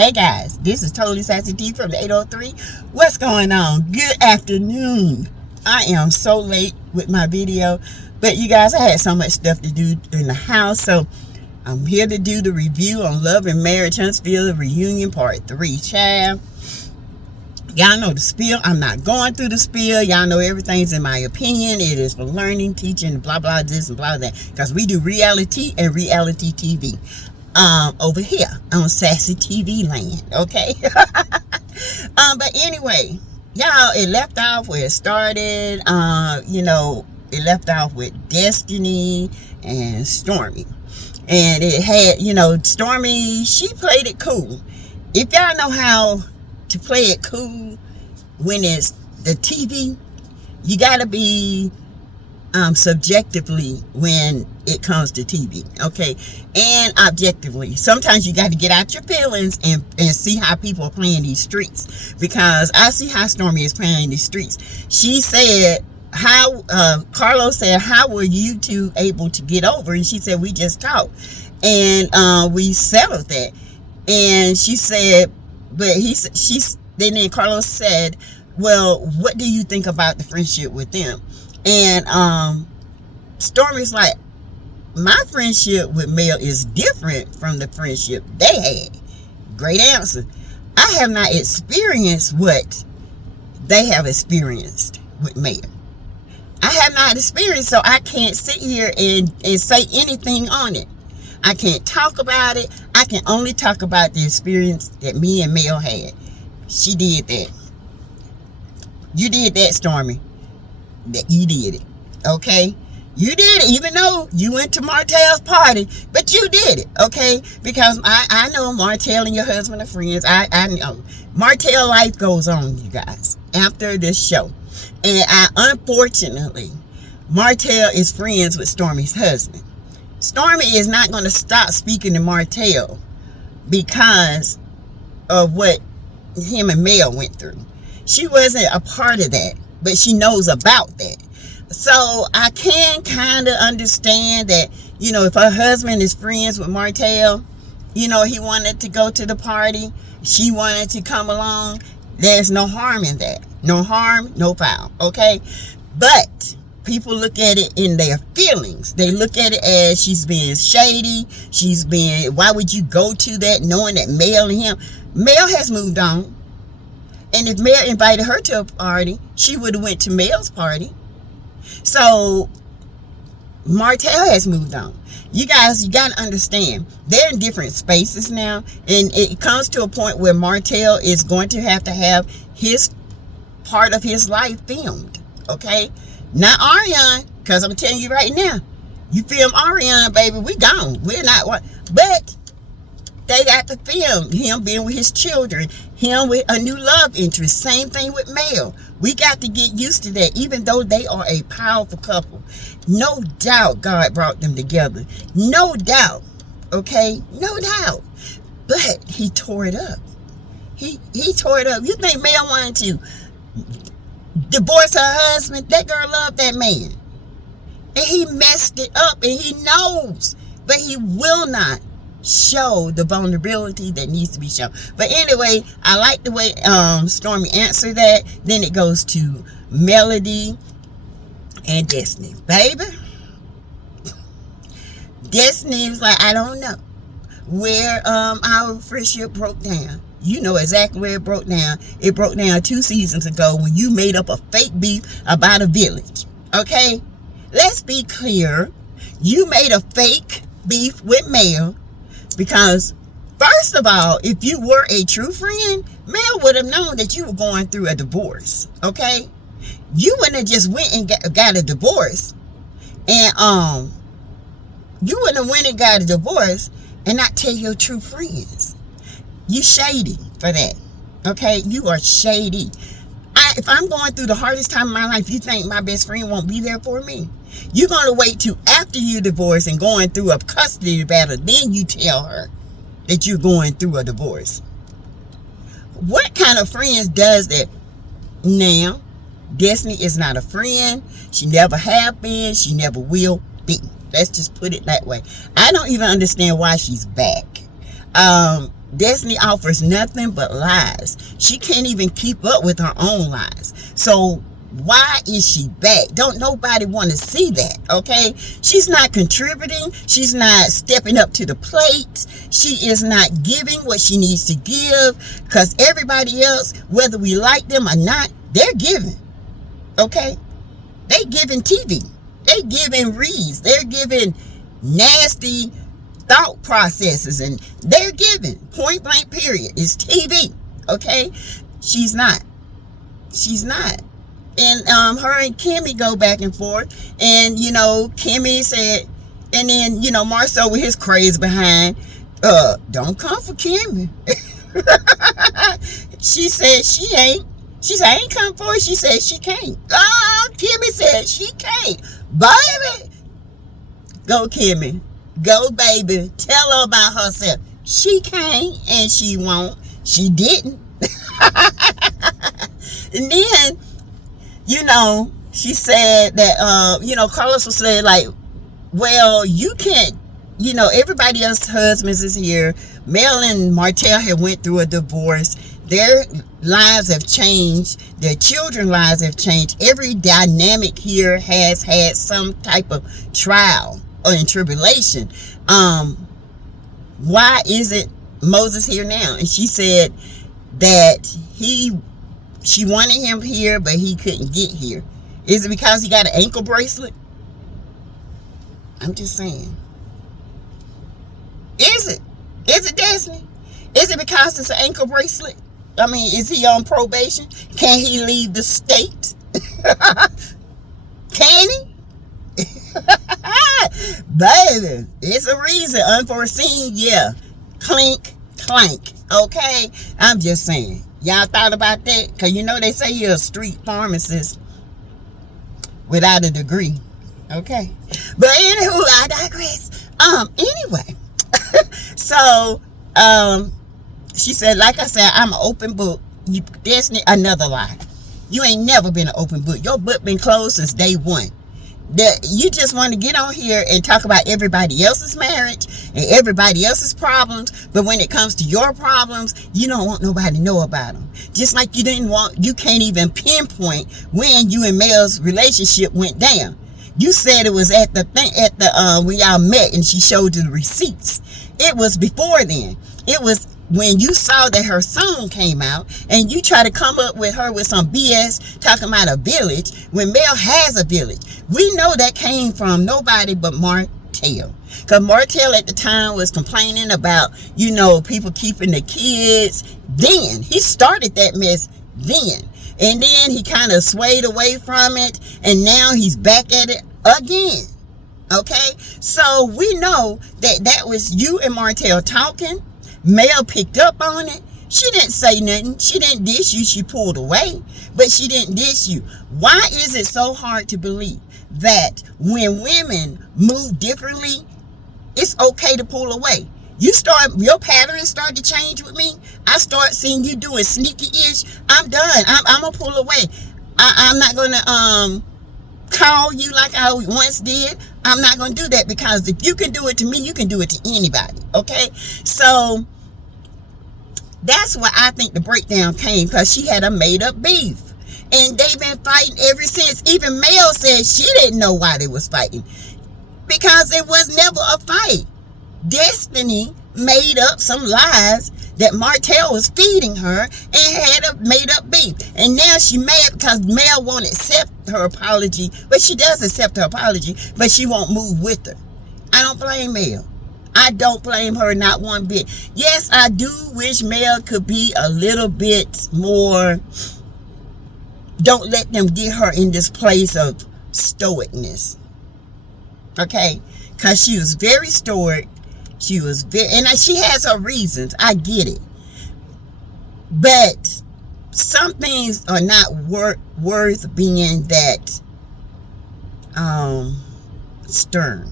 Hey guys, this is Totally Sassy D from the 803. What's going on? Good afternoon. I am so late with my video, but you guys, I had so much stuff to do in the house, so I'm here to do the review on Love and Marriage Huntsville Reunion Part 3. Child, y'all know the spiel. I'm not going through the spiel. Y'all know everything's in my opinion. It is for learning, teaching, blah, blah, this and blah, that. Because we do reality and reality TV. Over here on SASSYTEA-V land, okay? But anyway, y'all, it left off where it started. It left off with Destiny and Stormy. And it had, Stormy, she played it cool. If y'all know how to play it cool when it's the TV, you gotta be subjectively when it comes to TV, okay, and objectively. Sometimes you got to get out your feelings and see how people are playing these streets, because I see how Stormy is playing these streets. She said, Carlos said, how were you two able to get over? And she said, we just talked and we settled that. And she said, but then Carlos said, well, what do you think about the friendship with them? And Stormy's like, my friendship with Mel is different from the friendship they had. Great answer. I have not experienced what they have experienced with Mel. I have not experienced, so I can't sit here and say anything on it. I can't talk about it. I can only talk about the experience that me and Mel had. She did that. You did that, Stormy. That you did it, okay? You did it, even though you went to Martel's party, but you did it, okay? Because I know Martel and your husband are friends. I know Martel life goes on, you guys, after this show. And unfortunately, Martel is friends with Stormy's husband. Stormy is not going to stop speaking to Martel because of what him and Mel went through. She wasn't a part of that, but she knows about that. So I can kind of understand that, if her husband is friends with Martel, he wanted to go to the party, she wanted to come along. There's no harm in that. No harm, no foul, okay? But people look at it in their feelings. They look at it as she's being shady. Why would you go to that knowing that Mel and him? Mel has moved on. And if Mel invited her to a party, she would have went to Mel's party. So Martel has moved on. You guys, you got to understand, they're in different spaces now. And it comes to a point where Martel is going to have his part of his life filmed. Okay? Not Ariane, because I'm telling you right now, you film Ariane, baby, we gone. We're not one. But they got to film him being with his children, him with a new love interest. Same thing with Mel. We got to get used to that, even though they are a powerful couple. No doubt God brought them together. No doubt. Okay? No doubt. But he tore it up. He tore it up. You think Mel wanted to divorce her husband? That girl loved that man. And he messed it up, and he knows. But he will not show the vulnerability that needs to be shown. But anyway, I like the way Stormy answered that. Then it goes to Melody and Destiny. Baby, Destiny was like, I don't know where our friendship broke down. You know exactly where it broke down. It broke down 2 seasons ago when you made up a fake beef about a village. Okay? Let's be clear. You made a fake beef with Mel. Because, first of all, if you were a true friend, Mel would have known that you were going through a divorce, okay? You wouldn't have just went and got a divorce. And, you wouldn't have went and got a divorce and not tell your true friends. You shady for that, okay? You are shady. If I'm going through the hardest time of my life, you think my best friend won't be there for me? You're going to wait till after you divorce and going through a custody battle, then you tell her that you're going through a divorce. What kind of friends does that? Now, Destiny is not a friend. She never have been. She never will be. Let's just put it that way. I don't even understand why she's back. Destiny offers nothing but lies. She can't even keep up with her own lies. So why is she back? Don't nobody want to see that, okay? She's not contributing. She's not stepping up to the plate. She is not giving what she needs to give, because everybody else, whether we like them or not, they're giving, okay? They giving TV. They giving reads. They're giving nasty thought processes, and they're giving point blank period. It's TV, okay? She's not. She's not. And her and Kimmy go back and forth, and you know, Kimmy said, and then you know, Marcel with his craze behind, don't come for Kimmy. She said she ain't. She said I ain't come for it. She said she can't. Kimmy said she can't. Baby, go Kimmy. Go, baby. Tell her about herself. She can't and she won't. She didn't. And then, you know, she said that, you know, Carlos was saying, like, well, you can't, you know, everybody else's husbands is here. Mel and Martel have went through a divorce. Their lives have changed. Their children's lives have changed. Every dynamic here has had some type of trial or in tribulation. Why isn't Moses here now? And she said that she wanted him here, but he couldn't get here. Is it because he got an ankle bracelet? I'm just saying. Is it? Is it Destiny? Is it because it's an ankle bracelet? I mean, is he on probation? Can he leave the state? Can he? Baby, it's a reason. Unforeseen, yeah. Clink, clank. Okay? I'm just saying. Y'all thought about that? Because you know they say you're a street pharmacist without a degree. Okay? But anywho, I digress. Anyway. So, she said, like I said, I'm an open book. Destiny, another lie. You ain't never been an open book. Your book been closed since day one. You just want to get on here and talk about everybody else's marriage and everybody else's problems, but when it comes to your problems, you don't want nobody to know about them. Just like you can't even pinpoint when you and Mel's relationship went down. You said it was at the when y'all met and she showed you the receipts. It was before then. It was when you saw that her song came out and you try to come up with her with some BS talking about a village when Mel has a village. We know that came from nobody but Martel. Because Martel at the time was complaining about, you know, people keeping the kids. Then he started that mess then. And then he kind of swayed away from it. And now he's back at it again. Okay? So we know that was you and Martel talking. Mel picked up on it. She didn't say nothing. She didn't diss you. She pulled away. But she didn't diss you. Why is it so hard to believe that when women move differently, it's okay to pull away? Your patterns start to change with me. I start seeing you doing sneaky-ish. I'm done. I'm going to pull away. I'm not going to call you like I once did. I'm not going to do that, because if you can do it to me, you can do it to anybody. Okay? So that's why I think the breakdown came, because she had a made-up beef. And they've been fighting ever since. Even Mel said she didn't know why they was fighting, because it was never a fight. Destiny made up some lies that Martel was feeding her and had a made-up beef. And now she mad because Mel won't accept her apology. But she does accept her apology, but she won't move with her. I don't blame Mel. I don't blame her, not one bit. Yes, I do wish Mel could be a little bit more. Don't let them get her in this place of stoicness. Okay? Because she was very stoic. She was and she has her reasons. I get it. But some things are not worth being that stern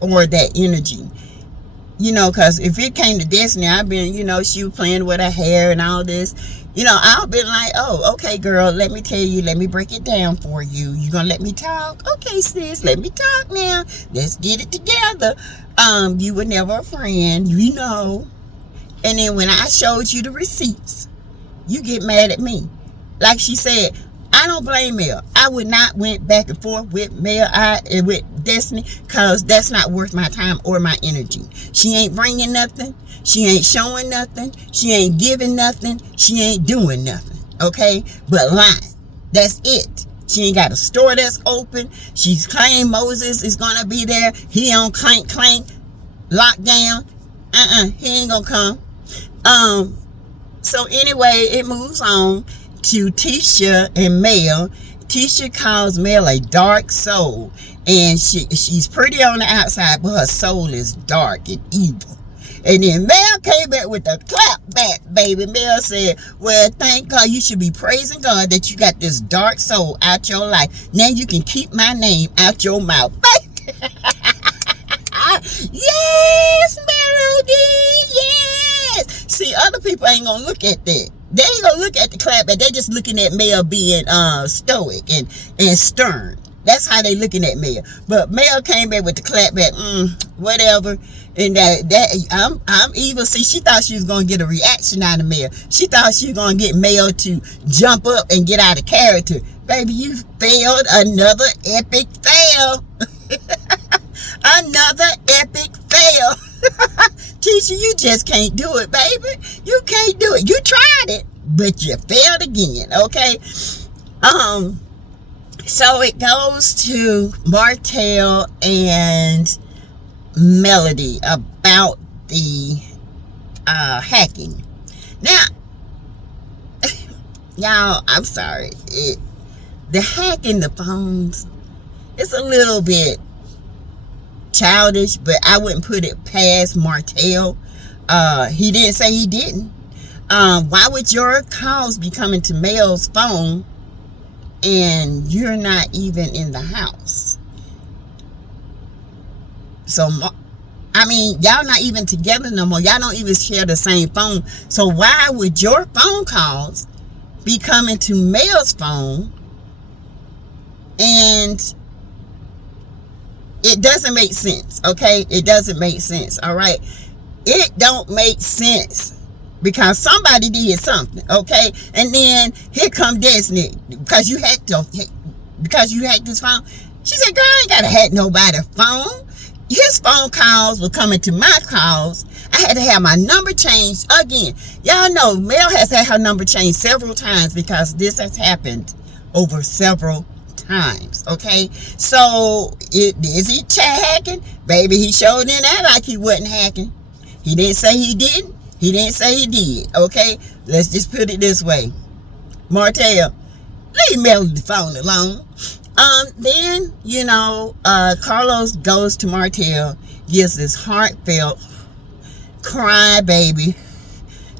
or that energy. You know, because if it came to Destiny, I've been, you know, she was playing with her hair and all this. You know, I'll be like, oh, okay, girl, let me tell you, let me break it down for you. You gonna let me talk? Okay, sis, let me talk now. Let's get it together. You were never a friend, you know. And then when I showed you the receipts, you get mad at me. Like she said, I don't blame Mel. I would not went back and forth with Mel and with Destiny, because that's not worth my time or my energy. She ain't bringing nothing. She ain't showing nothing. She ain't giving nothing. She ain't doing nothing. Okay? But lying. That's it. She ain't got a store that's open. She's claimed Moses is going to be there. He on clank, lockdown. He ain't going to come. So anyway, it moves on to Tisha and Mel. Tisha calls Mel a dark soul, and she's pretty on the outside, but her soul is dark and evil. And then Mel came back with a clap back, baby. Mel said, well, thank God, you should be praising God that you got this dark soul out your life. Now you can keep my name out your mouth. Yes, Melody, yes. See, other people ain't gonna look at that. They ain't gonna look at the clap back. They just looking at Mel being stoic and stern. That's how they looking at Mel. But Mel came back with the clap back. Whatever. And I'm evil. See, she thought she was gonna get a reaction out of Mel. She thought she was gonna get Mel to jump up and get out of character. Baby, you failed another epic fail. Another epic fail. Tisha, you just can't do it, baby. You can't do it. You tried it, but you failed again. Okay. So it goes to Martel and Melody about the hacking. Now, y'all, I'm sorry. The hacking the phones, it's a little bit childish, but I wouldn't put it past Martel. He didn't say he didn't. Why would your calls be coming to Mel's phone and you're not even in the house? So, I mean, y'all not even together no more. Y'all don't even share the same phone. So why would your phone calls be coming to Mel's phone? And it doesn't make sense, okay? It doesn't make sense, all right? It don't make sense because somebody did something, okay? And then here come Destiny because you hacked his phone. She said, girl, I ain't gotta hack nobody's phone. His phone calls were coming to my calls. I had to have my number changed again. Y'all know Mel has had her number changed several times because this has happened over several times, okay? So is he hacking? Baby, he showed in that like he wasn't hacking. He didn't say he didn't. He didn't say he did, okay? Let's just put it this way. Martel, leave Melody phone alone. Then, you know, Carlos goes to Martel, gives this heartfelt cry, baby,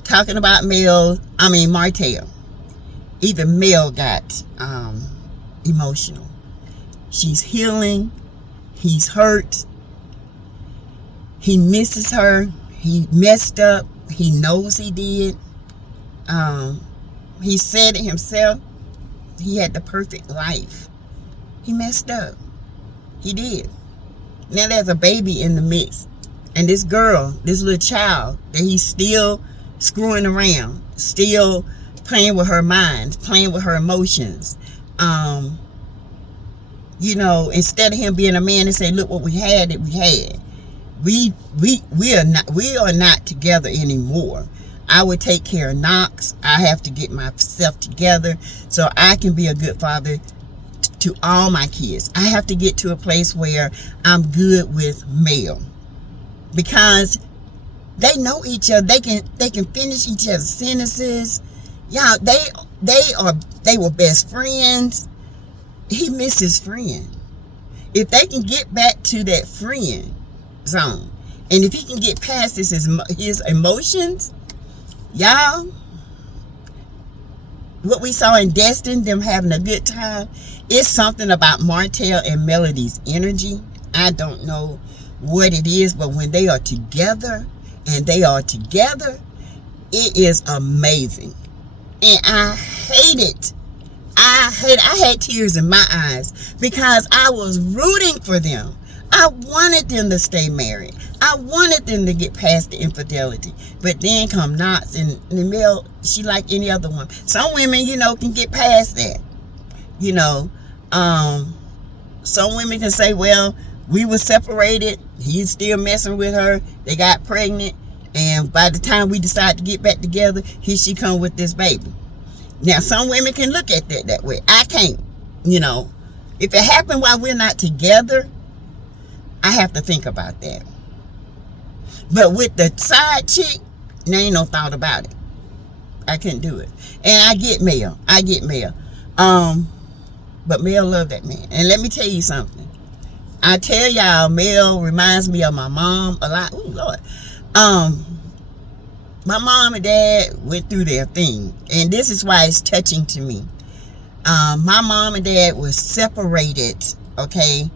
talking about Martel. Even Mel got emotional. She's healing. He's hurt. He misses her. He messed up. He knows he did. He said it himself. He had the perfect life. He messed up. He did. Now there's a baby in the mix. And this girl, this little child, that he's still screwing around, still playing with her mind, playing with her emotions. You know, instead of him being a man and say, look what we had that we had. We are not together anymore. I would take care of Knox. I have to get myself together so I can be a good father to all my kids. I have to get to a place where I'm good with Mel because they know each other. They can finish each other's sentences. Yeah, they were best friends. He missed his friend. If they can get back to that friend zone, and if he can get past his emotions, y'all, what we saw in Destin, them having a good time, it's something about Martel and Melody's energy. I don't know what it is, but when they are together, it is amazing. And I hate it. I had tears in my eyes because I was rooting for them. I wanted them to stay married. I wanted them to get past the infidelity. But then come Knox and Mel, she like any other woman. Some women, you know, can get past that. You know, some women can say, well, we were separated. He's still messing with her. They got pregnant. And by the time we decide to get back together, here she come with this baby. Now, some women can look at that way. I can't. You know, if it happened while we're not together, I have to think about that. But with the side chick, there ain't no thought about it. I couldn't do it. And I get Mel. But Mel loved that man. And let me tell you something. I tell y'all, Mel reminds me of my mom a lot. Ooh, Lord. My mom and dad went through their thing. And this is why it's touching to me. My mom and dad were separated, okay,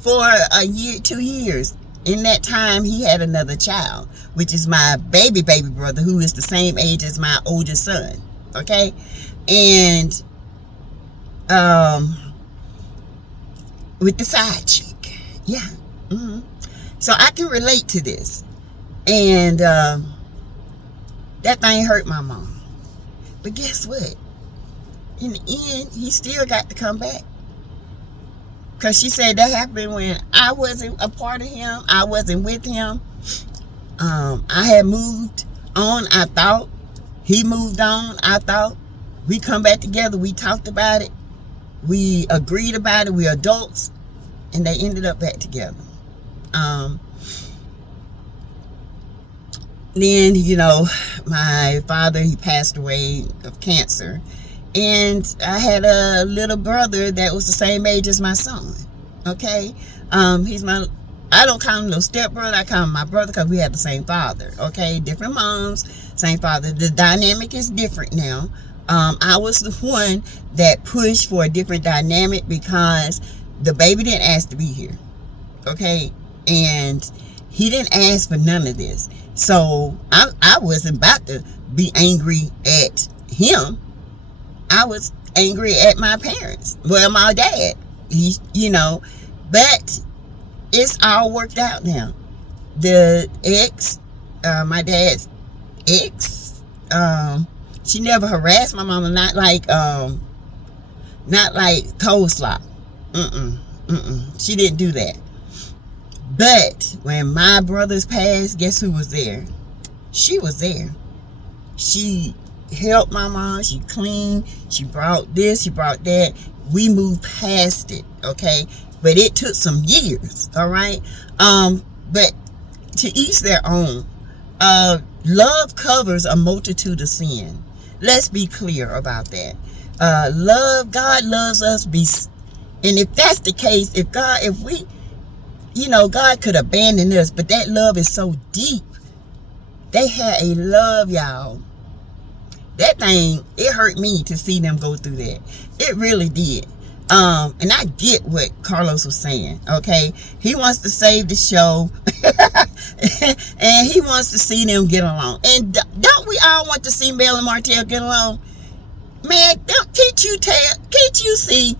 for a year, 2 years. In that time, he had another child, which is my baby brother, who is the same age as my oldest son. Okay, and with the side chick, yeah. So I can relate to this, and that thing hurt my mom. But guess what? In the end, he still got to come back. Because she said that happened when I wasn't a part of him. I wasn't with him. I had moved on, I thought. He moved on, I thought. We come back together. We talked about it. We agreed about it. We're adults. And they ended up back together. Then, you know, my father, he passed away of cancer. And I had a little brother that was the same age as my son. Okay? He's my, I don't call him no stepbrother. I call him my brother because we had the same father. Okay? Different moms, same father. The dynamic is different now. I was the one that pushed for a different dynamic because the baby didn't ask to be here. Okay? And he didn't ask for none of this. So I wasn't about to be angry at him. I was angry at my parents. Well, my dad. He, you know, but it's all worked out now. The ex, my dad's ex, she never harassed my mama. Not like coleslaw. She didn't do that. But when my brothers passed, guess who was there? She was there. She helped my mom. She cleaned. She brought this. She brought that. We moved past it. Okay. But it took some years. All right. But to each their own. Love covers a multitude of sin. Let's be clear about that. God loves us. And if that's the case, if we, you know, God could abandon us, but that love is so deep. They had a love, y'all. That thing, it hurt me to see them go through that. It really did. And I get what Carlos was saying, okay? He wants to save the show. And he wants to see them get along. And don't we all want to see Mel and Martel get along? Man, can't you see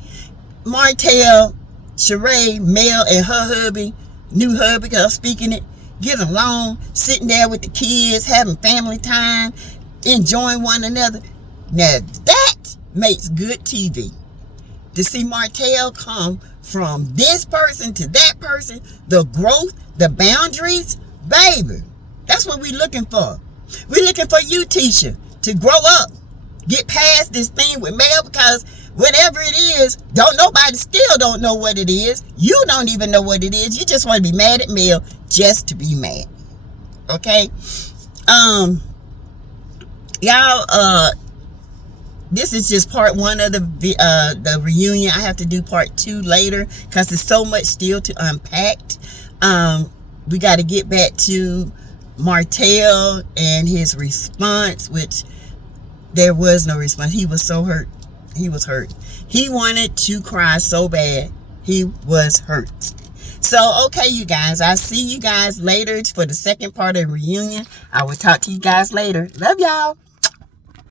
Martel, Sheree, Mel, and her hubby, new hubby, because I'm speaking it, get along, sitting there with the kids, having family time, enjoying one another. Now that makes good TV. To see Martel come from this person to that person, the growth, the boundaries, baby, that's what we're looking for. We're looking for you, Tisha, to grow up, get past this thing with Mel, because whatever it is, still don't know what it is. You don't even know what it is. You just want to be mad at Mel just to be mad. Okay? Y'all, this is just part one of the reunion. I have to do part 2 later because there's so much still to unpack. We got to get back to Martel and his response, which there was no response. He was so hurt. He was hurt. He wanted to cry so bad. He was hurt. So, okay, you guys. I'll see you guys later for the second part of the reunion. I will talk to you guys later. Love y'all.